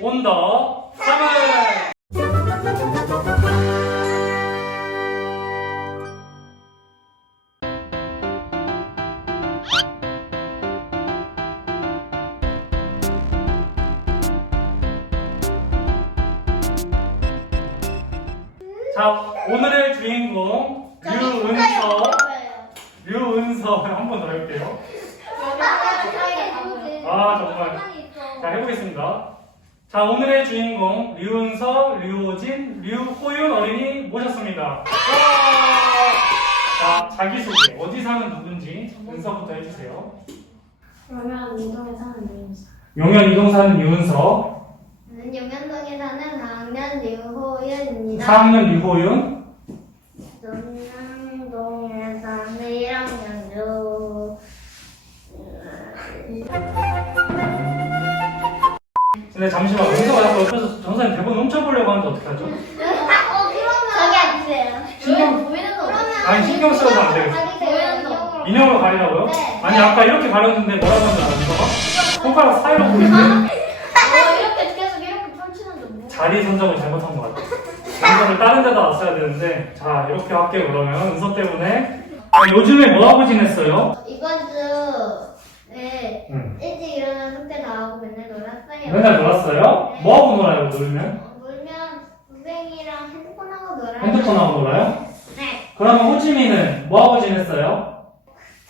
온더 사물 자 오늘의 주인공 류은서. 류은서 한번더 해볼게요. 아 정말 자 해보겠습니다. 자 오늘의 주인공 류은서, 류호진, 류호윤 어린이 모셨습니다. 와! 자 자기 소개 어디 사는 누군지 은서부터 해주세요. 그러면 운동에 사는 이유는 용현 이동 사는 류은서, 저는 용현동에 사는 4학년 류호윤입니다. 4학년 류호윤, 용현동에 사는 1학년 류 근데 잠시만 은서가 자꾸 옆에서 전사님 대본 훔쳐보려고 하는데 어떻게 하죠? 어, 그러면 저기 앉으세요. 신경- 보이는 거 아니, 신경 써도 안 되겠어. 보이는 인형으로 가리라고요? 네. 아니 아까 이렇게 가렸는데 뭐라고 하는지 은서가? 손가락 사이로 보이는데? 어, 이렇게 계속 이렇게 펼치는데 뭐? 자리 선정을 잘못한 것 같아요. 은서를 다른 데다 놨어야 되는데 자 이렇게 할게요 그러면 은서 때문에 아, 요즘에 뭐하고 지냈어요? 이번 주 에 응. 일찍 일어나서 숙제 다 하고 맨날 놀았어요. 맨날 놀았어요? 뭐하고 놀아요 놀면? 어, 놀면 선생이랑 핸드폰하고 놀아요. 핸드폰하고 놀아요? 네. 그러면 호지민은 뭐하고 지냈어요?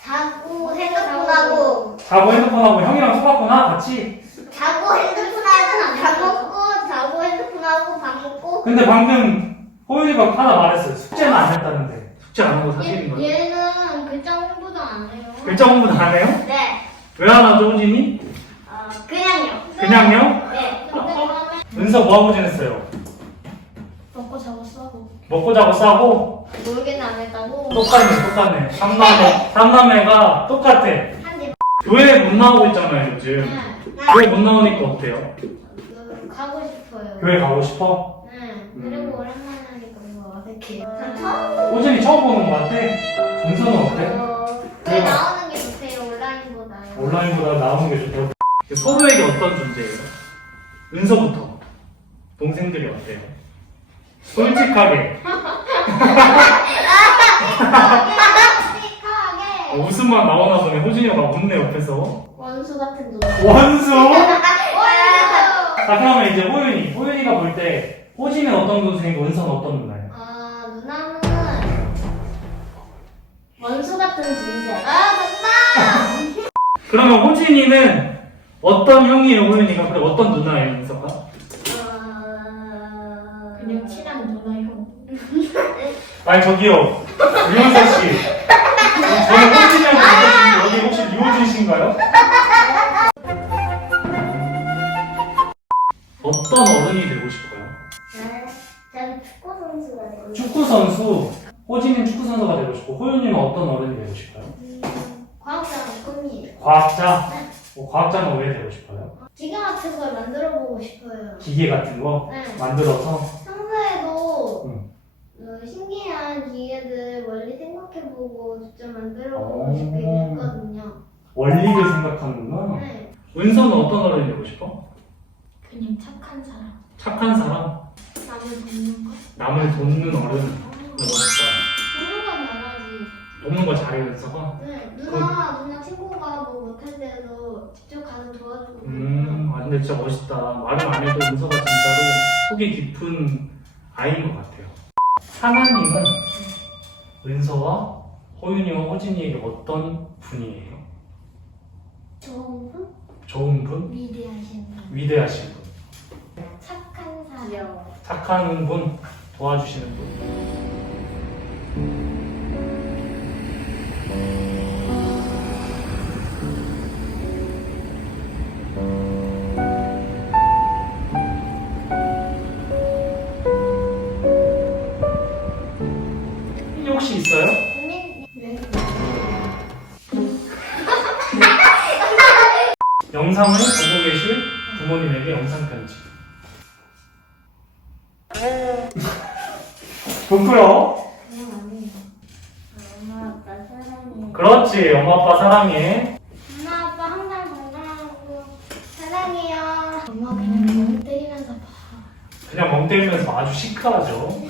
자고 핸드폰하고 자고 핸드폰하고 형이랑 똑같구나 같이? 자고 핸드폰하고 밥 먹고 자고 핸드폰하고 밥 먹고 근데 방금 호윤이가 하나 말했어요 숙제는 안 했다는데 숙제 안한거 사실인 거예요? 얘, 는 글자 공부도 안 해요. 글자 공부도 안 해요? 네. 왜안 하죠 호진이? 어, 그냥요. 그냥요? 네. 은서 뭐하고 지냈어요? 먹고 자고 싸고 먹고 자고 싸고 놀기는 안 했다고 똑같네 똑같네 삼남매 삼남매가 똑같아 교회 못 나오고 있잖아요 요즘 네. 교회 못 나오니까 어때요? 그, 가고 싶어요. 교회 가고 싶어? 네. 음. 그리고 오랜만에 하니까 뭔가 어색해요. 전 처음 호진이 처음 보는 거 같아? 은서는 어때? 어, 왜 나오는 온라인보다 나오는 게 좋다고 서로에게 어떤 존재예요? 은서부터 동생들이 어때요? 솔직하게 솔직하게 어, 웃음만 나오나 보네 호진이가 막 웃네 옆에서 원수 같은 놈. 원수? 원수. 자 그러면 이제 호윤이 호윤이가 볼 때 호진이는 어떤 동생이고 은서는 어떤 누나예요? 아 누나는 원수 같은 존재. 아. 그러면 호진이는 어떤 형이에요 호윤이가? 그리고 어떤 누나예요 은서가? 어... 그냥 친한 누나 형. 아니 저기요 류은서 씨 저는 호진이한테 물어보는데 여기 혹시 류호진 씨인가요? 어떤 어른이 되고 싶어요? 네. 저는 축구 선수가 되고 싶어요. 축구 선수 호진이는 축구 선수가 되고 싶고 호윤이는 어떤 어른이 되고 싶어요? 음, 과학자는 꿈이에요. 과학자? 어, 과학자는 왜 되고 싶어요? 기가 막힌 걸 만들어 보고 싶어요. 기계 같은 거 네. 만들어서 평소에도 응. 어, 신기한 기계들 멀리 생각해보고 직접 오. 만들어 보고 싶기도 했거든요. 원리를 생각하는구나 네. 은서는 어떤 어른이 되고 싶어? 그냥 착한 사람. 착한 사람 남을 돕는 거. 남을 돕는 어른 멋있다 말하지. 돕는 거 잘해 은서가? 네. 누나, 누나 친구가 뭐 못할 때도 직접 가서 도와주고. 음, 아 근데 진짜 멋있다. 말을 안 해도 은서가 진짜로 속이 깊은 아이인 것 같아요. 하나님은 은서와 호윤이와 호진이에게 어떤 분이에요? 좋은 분? 좋은 분? 위대하신 분. 위대하신 분? 착한 사람. 착한 분? 도와주시는 분? 영상을 보고 계실 부모님에게 영상 편지. 부끄러워? 그냥 아니에요. 엄마, 아빠 사랑해. 그렇지, 엄마 아빠 사랑해. 엄마, 아빠 항상 건강하고 사랑해요. 엄마 그냥 멍 때리면서 아주 시크하죠.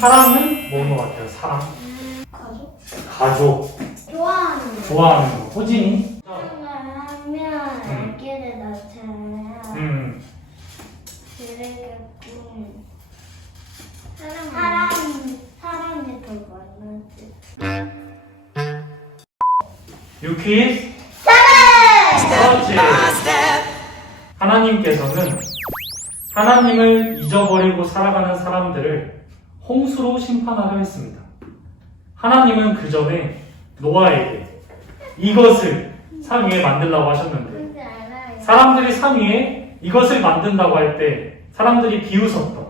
사랑은 뭔 것 같아요? 사랑. 가족? 가족. 좋아하는 거. 좋아하는 거. 호진이? 사랑하면 음. 아기를 낳잖아요. 음. 그래갖고 사랑 사랑이 더 많았지. 유퀴즈? 사랑. 그렇지. 하나님께서는 하나님을 잊어버리고 살아가는 사람들을 홍수로 심판하려 했습니다. 하나님은 그 전에 노아에게 이것을 산 위에 만들라고 하셨는데. 사람들이 산 위에 이것을 만든다고 할 때 사람들이 비웃었던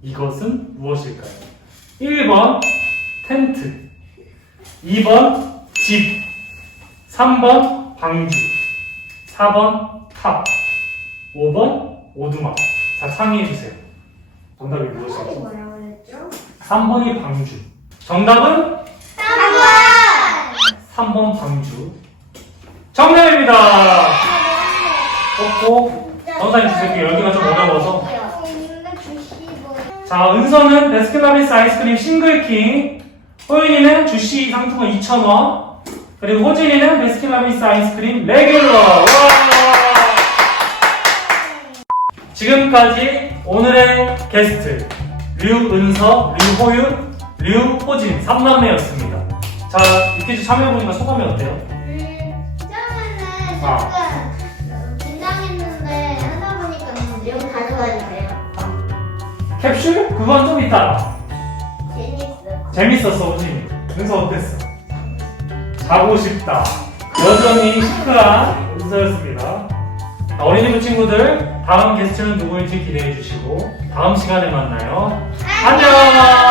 이것은 무엇일까요? 1번 텐트 2번 집 3번 방주 4번 탑 5번 오두막 자 상의해주세요 정답이 무엇일까요? 뭐라고 그랬죠? 3번이 방주 정답은 3번. 3번 방주 정답입니다 꼭 선생님 주세요 여기가 좀 어려워서 자, 은서는 베스킨라빈스 아이스크림 싱글킹, 호윤이는 주시 상품권 2,000원, 그리고 호진이는 베스킨라빈스 아이스크림 레귤러. 와! 지금까지 오늘의 게스트 류은서, 류호윤, 류호진 3남매였습니다. 자, 이 퀴즈 참여해보니까 소감이 어때요? 아. 긴장했는데 하다 보니까 내용 가져가야 돼요. 캡슐? 그건 좀 이따. 재밌어. 재밌었어, 호진이. 은서 어땠어? 자고 싶다. 여전히 시크한 은서였습니다. 자, 어린이부 친구들, 다음 게스트는 누구일지 기대해 주시고, 다음 시간에 만나요. 안녕!